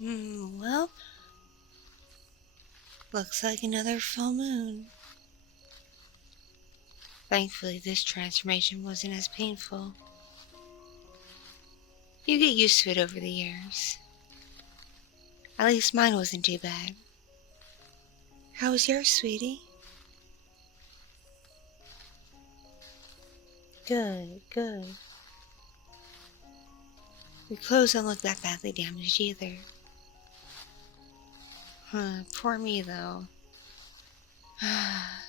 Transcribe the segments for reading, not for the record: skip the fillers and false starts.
Well, looks like another full moon. Thankfully, this transformation wasn't as painful. You get used to it over the years. At least mine wasn't too bad. How was yours, sweetie? Good, good. Your clothes don't look that badly damaged either. Poor me, though. I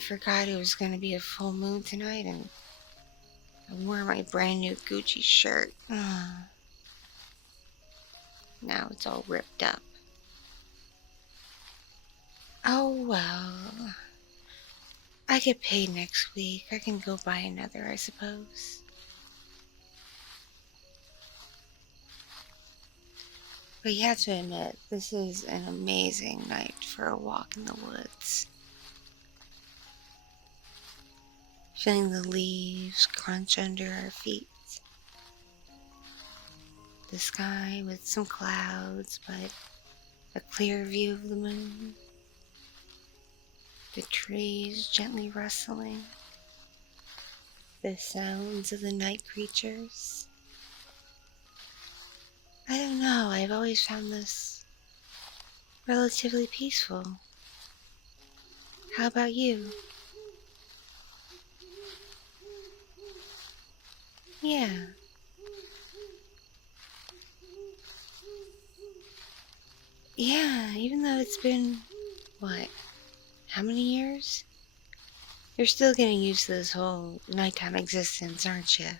forgot it was going to be a full moon tonight, and I wore my brand new Gucci shirt. Now it's all ripped up. Oh well. I get paid next week. I can go buy another, I suppose. But you have to admit, this is an amazing night for a walk in the woods. Feeling the leaves crunch under our feet. The sky with some clouds, but a clear view of the moon. The trees gently rustling. The sounds of the night creatures. I don't know, I've always found this relatively peaceful. How about you? Yeah. Yeah, even though it's been, what, how many years? You're still getting used to this whole nighttime existence, aren't you?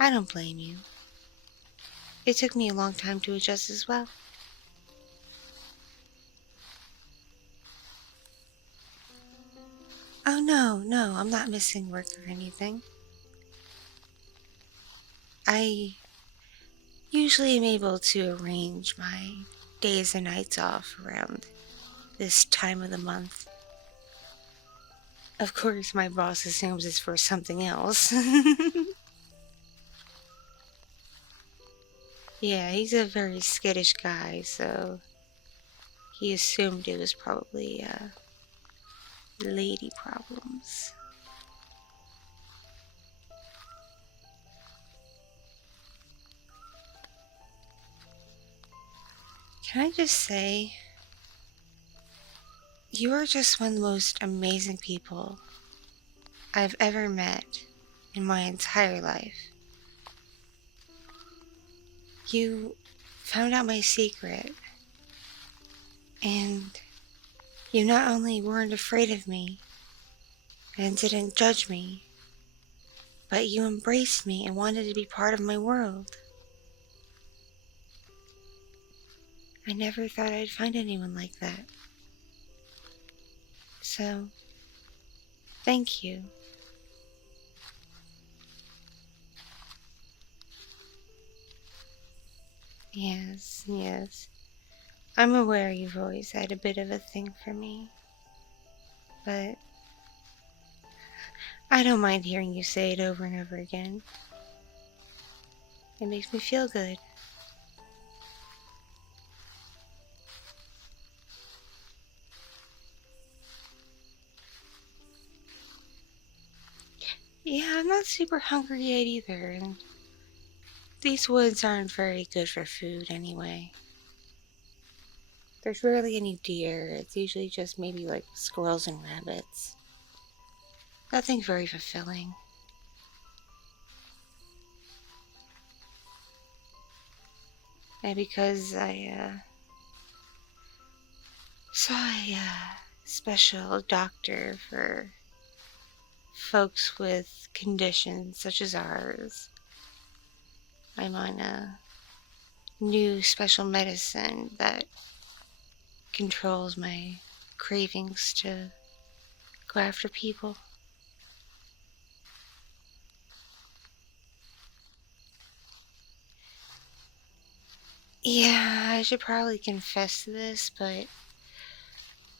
I don't blame you. It took me a long time to adjust as well. Oh no, I'm not missing work or anything. I usually am able to arrange my days and nights off around this time of the month. Of course, my boss assumes it's for something else. Yeah, he's a very skittish guy, so he assumed it was probably, lady problems. Can I just say, you are just one of the most amazing people I've ever met in my entire life. You found out my secret, and you not only weren't afraid of me and didn't judge me, but you embraced me and wanted to be part of my world. I never thought I'd find anyone like that. So, thank you. Yes. I'm aware you've always had a bit of a thing for me, but I don't mind hearing you say it over and over again. It makes me feel good. Yeah, I'm not super hungry yet either, and these woods aren't very good for food anyway. There's rarely any deer, it's usually just maybe like squirrels and rabbits. Nothing very fulfilling. And because I saw a special doctor for folks with conditions such as ours, I'm on a new special medicine that controls my cravings to go after people. Yeah, I should probably confess this, but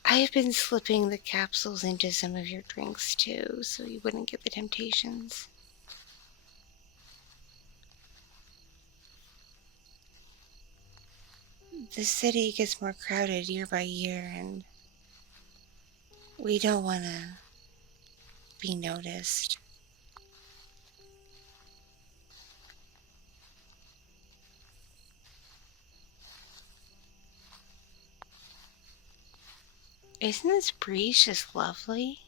I've been slipping the capsules into some of your drinks too, so you wouldn't get the temptations. the city gets more crowded year by year, and we don't want to be noticed. Isn't this breeze just lovely?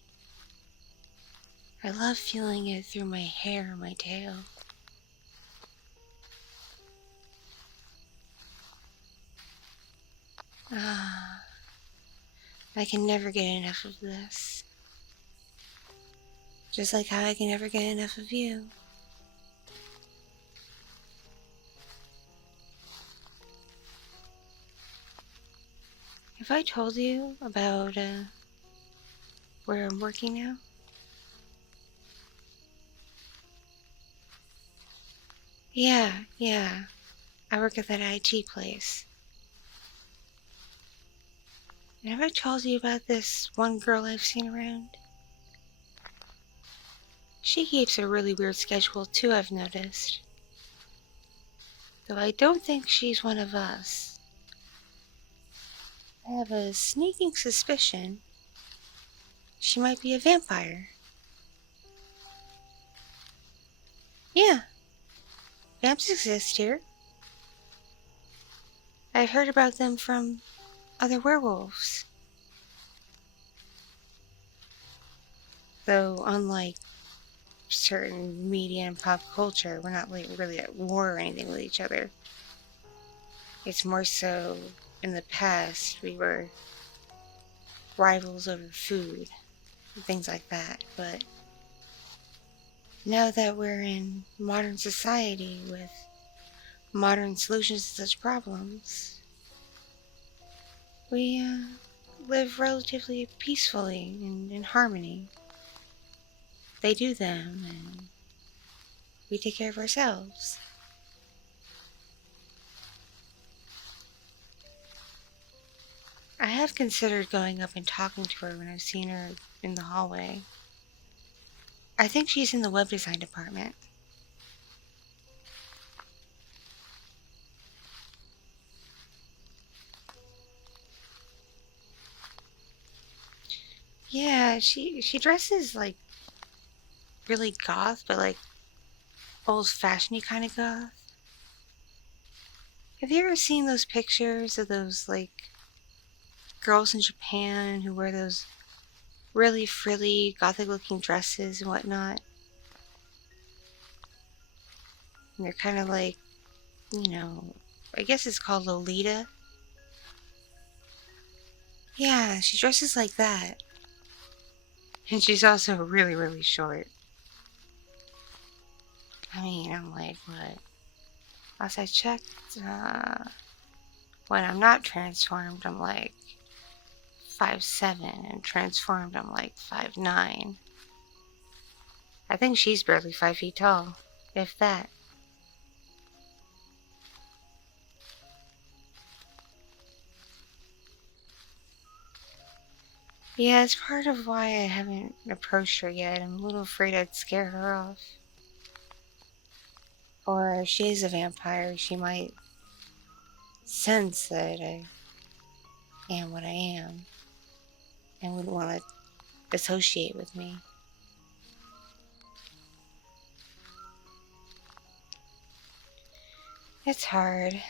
I love feeling it through my hair and my tail. Ah, I can never get enough of this. Just like how I can never get enough of you. Have I told you about where I'm working now? Yeah. I work at that IT place. And have I told you about this one girl I've seen around? She keeps a really weird schedule too, I've noticed. Though I don't think she's one of us. I have a sneaking suspicion she might be a vampire. Yeah, vamps exist here. I've heard about them from other werewolves. Though, unlike certain media and pop culture, we're not like really at war or anything with each other. It's more so in the past we were rivals over food and things like that. But now that we're in modern society with modern solutions to such problems, we live relatively peacefully and in harmony. They do them, and we take care of ourselves. I have considered going up and talking to her when I've seen her in the hallway. I think she's in the web design department. Yeah, she dresses like really goth, but like old-fashioned kind of goth. Have you ever seen those pictures of those like girls in Japan who wear those really frilly, gothic-looking dresses and whatnot? And they're kind of like, I guess it's called Lolita. Yeah, she dresses like that. And she's also really, really short. I mean, I'm like, what? Last I checked, when I'm not transformed, I'm like 5'7", and transformed, I'm like 5'9". I think she's barely 5 feet tall, if that. Yeah, it's part of why I haven't approached her yet. I'm a little afraid I'd scare her off. Or if she is a vampire, she might sense that I am what I am and would want to associate with me. It's hard.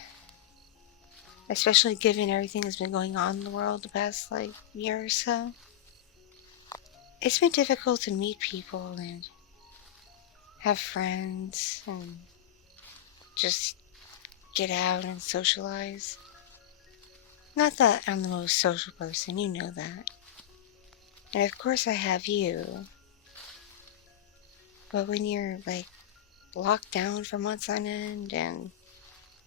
Especially given everything that's been going on in the world the past, year or so. It's been difficult to meet people and have friends and just get out and socialize. Not that I'm the most social person, you know that. And of course I have you. But when you're, locked down for months on end and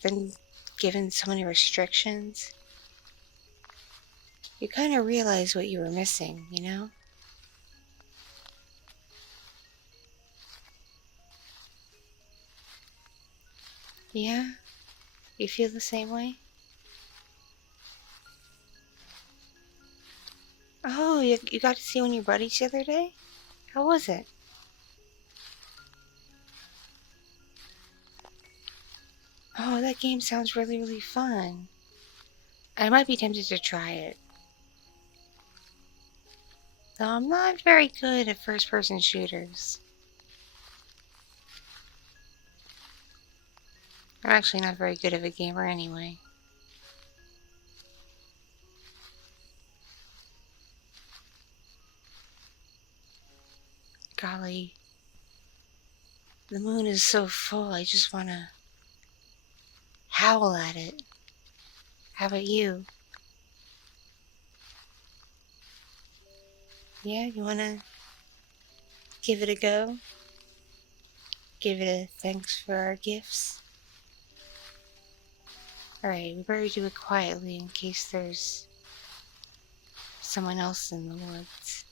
then given so many restrictions, you kind of realize what you were missing, you know? Yeah? You feel the same way? Oh, you got to see one of your buddies the other day? How was it? Oh, that game sounds really, really fun. I might be tempted to try it. Though I'm not very good at first-person shooters. I'm actually not very good of a gamer anyway. Golly. The moon is so full, I just want to howl at it. How about you? Yeah, you want to give it a go? Give it a thanks for our gifts? Alright, we better do it quietly in case there's someone else in the woods.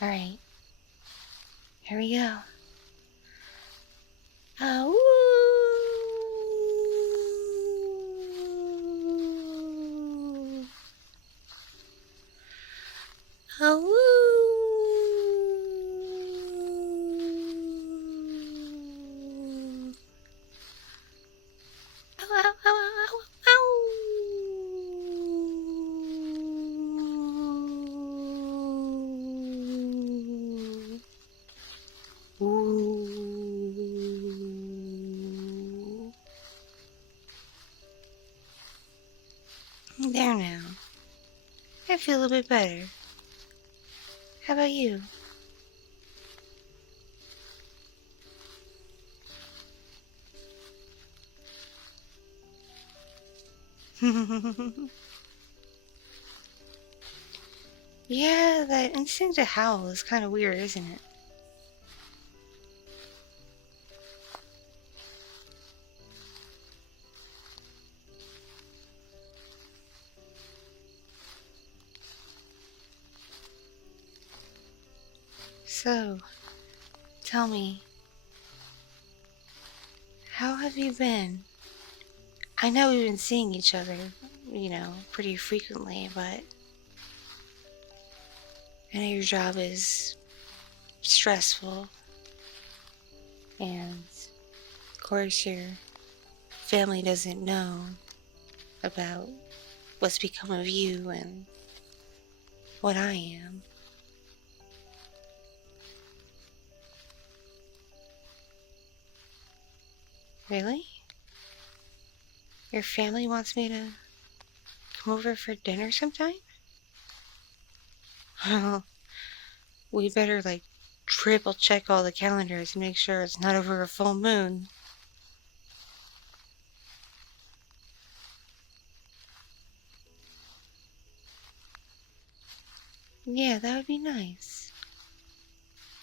Alright. Here we go. Oh, oh, there now. I feel a bit better. How about you? Yeah, that instinct to howl is kind of weird, isn't it? So, tell me, how have you been? I know we've been seeing each other, pretty frequently, but I know your job is stressful, and of course your family doesn't know about what's become of you and what I am. Really? Your family wants me to come over for dinner sometime? Well, we better triple check all the calendars and make sure it's not over a full moon. Yeah, that would be nice.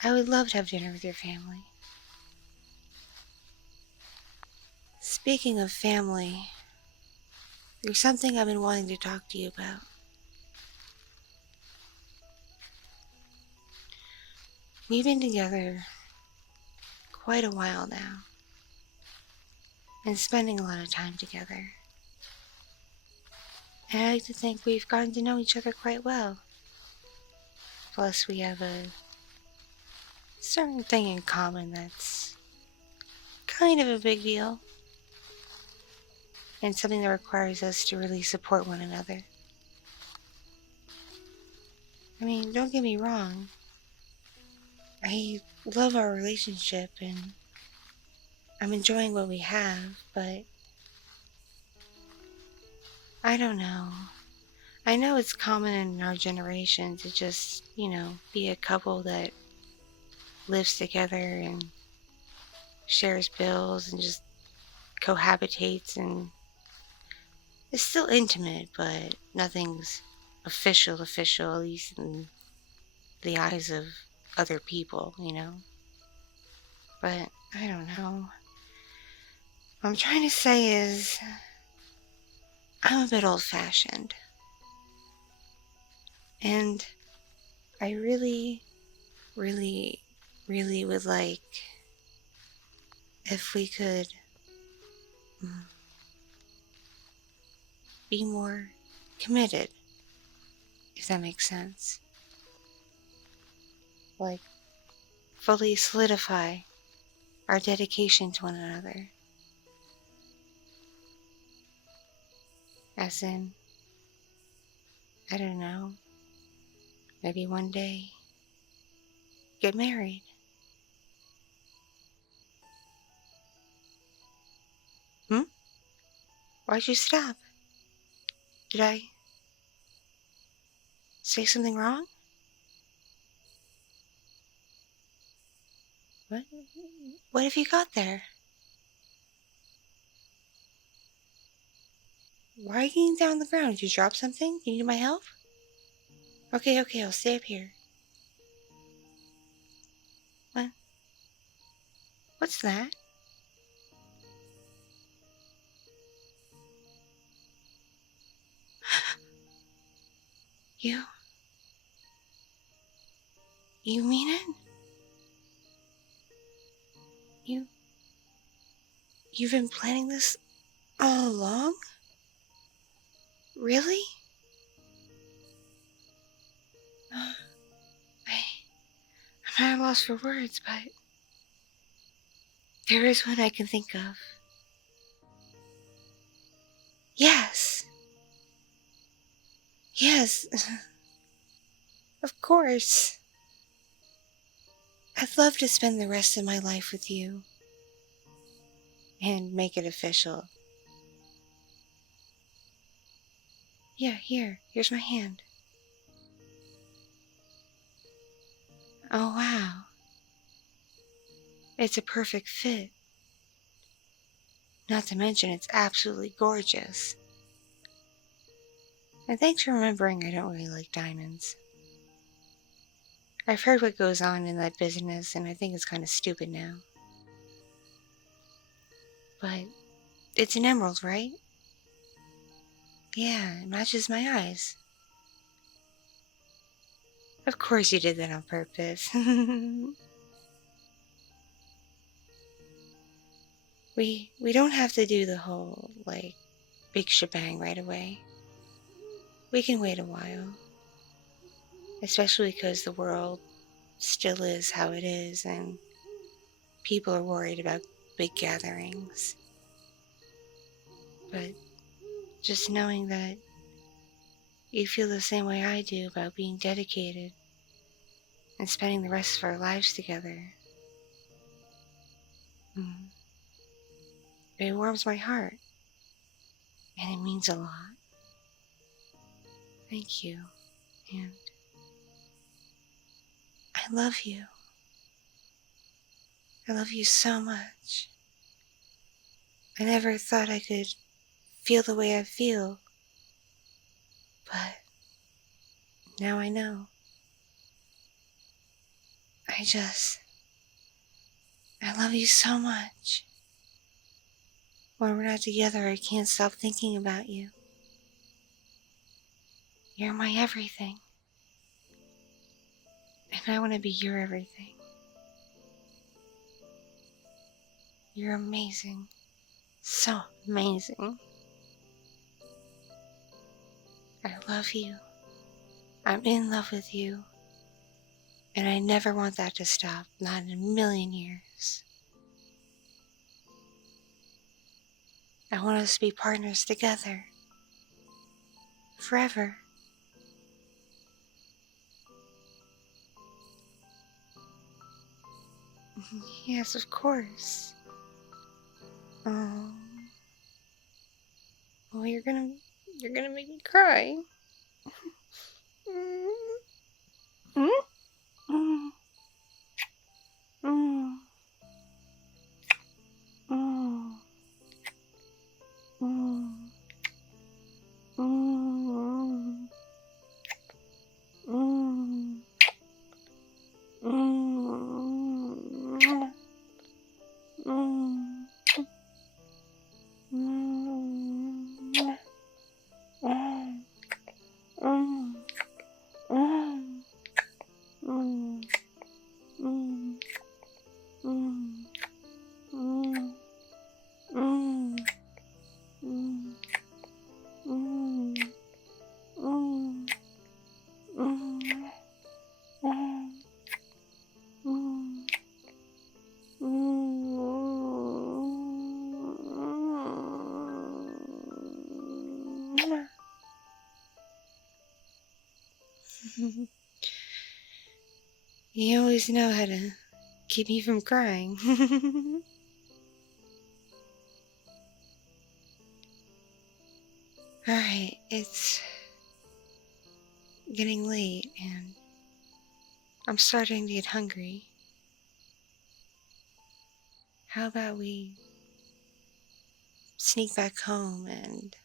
I would love to have dinner with your family. Speaking of family, there's something I've been wanting to talk to you about. We've been together quite a while now, and spending a lot of time together. And I like to think we've gotten to know each other quite well. Plus, we have a certain thing in common that's kind of a big deal, and something that requires us to really support one another. I mean, don't get me wrong. I love our relationship and I'm enjoying what we have, but I don't know. I know it's common in our generation to just, be a couple that lives together and shares bills and just cohabitates and is still intimate, but nothing's official, at least in the eyes of other people, But I don't know. What I'm trying to say is, I'm a bit old-fashioned. And I really, really, really would like if we could be more committed, if that makes sense. Like, fully solidify our dedication to one another. As in, I don't know, maybe one day get married. Hmm? Why'd you stop? Did I say something wrong? What? What have you got there? Why are you getting down on the ground? Did you drop something? Do you need my help? Okay, I'll stay up here. What? What's that? You... You mean it? You... You've been planning this all along? Really? Uh, I'm at a loss for words, but there is one I can think of. Yes. Yes. Of course. I'd love to spend the rest of my life with you. And make it official. Yeah, here's my hand. Oh, wow. It's a perfect fit. Not to mention it's absolutely gorgeous. And thanks for remembering I don't really like diamonds. I've heard what goes on in that business, and I think it's kind of stupid now. But it's an emerald, right? Yeah, it matches my eyes. Of course you did that on purpose. We don't have to do the whole, big shebang right away. We can wait a while. Especially because the world still is how it is, and people are worried about big gatherings. But just knowing that you feel the same way I do about being dedicated and spending the rest of our lives together, it warms my heart, and it means a lot. Thank you, and I love you. I love you so much. I never thought I could feel the way I feel, but now I know. I love you so much. When we're not together, I can't stop thinking about you. You're my everything. And I want to be your everything. You're amazing. So amazing. I love you. I'm in love with you. And I never want that to stop. Not in a million years. I want us to be partners together. Forever. Yes, of course. Oh. Well, you're gonna make me cry. Mm. Mm. Mm. Mm. Mm. Mm. Mm. Mm. Mm. Mm. Mm. Mm. You always know how to keep me from crying. Alright, it's getting late and I'm starting to get hungry. How about we sneak back home and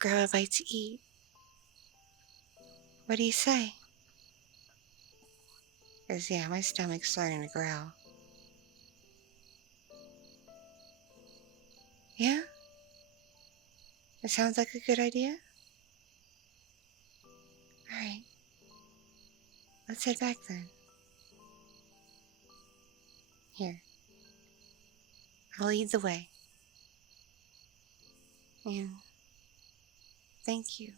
grab a bite to eat? What do you say? 'Cause yeah, my stomach's starting to growl. Yeah? It sounds like a good idea? Alright, let's head back then. Here, I'll lead the way. And thank you.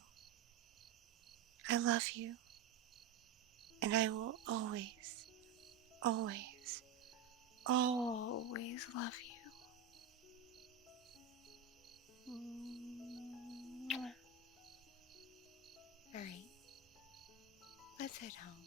I love you. And I will always, always, always love you. Mwah. Alright, let's head home.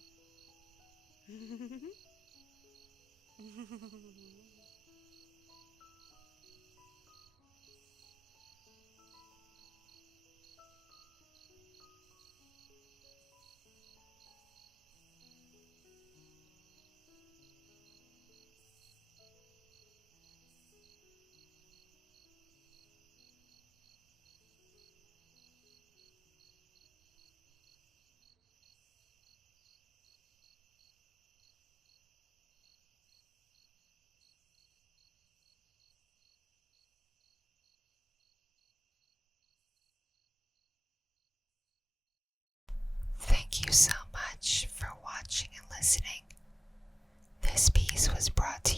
Thank you so much for watching and listening. This piece was brought to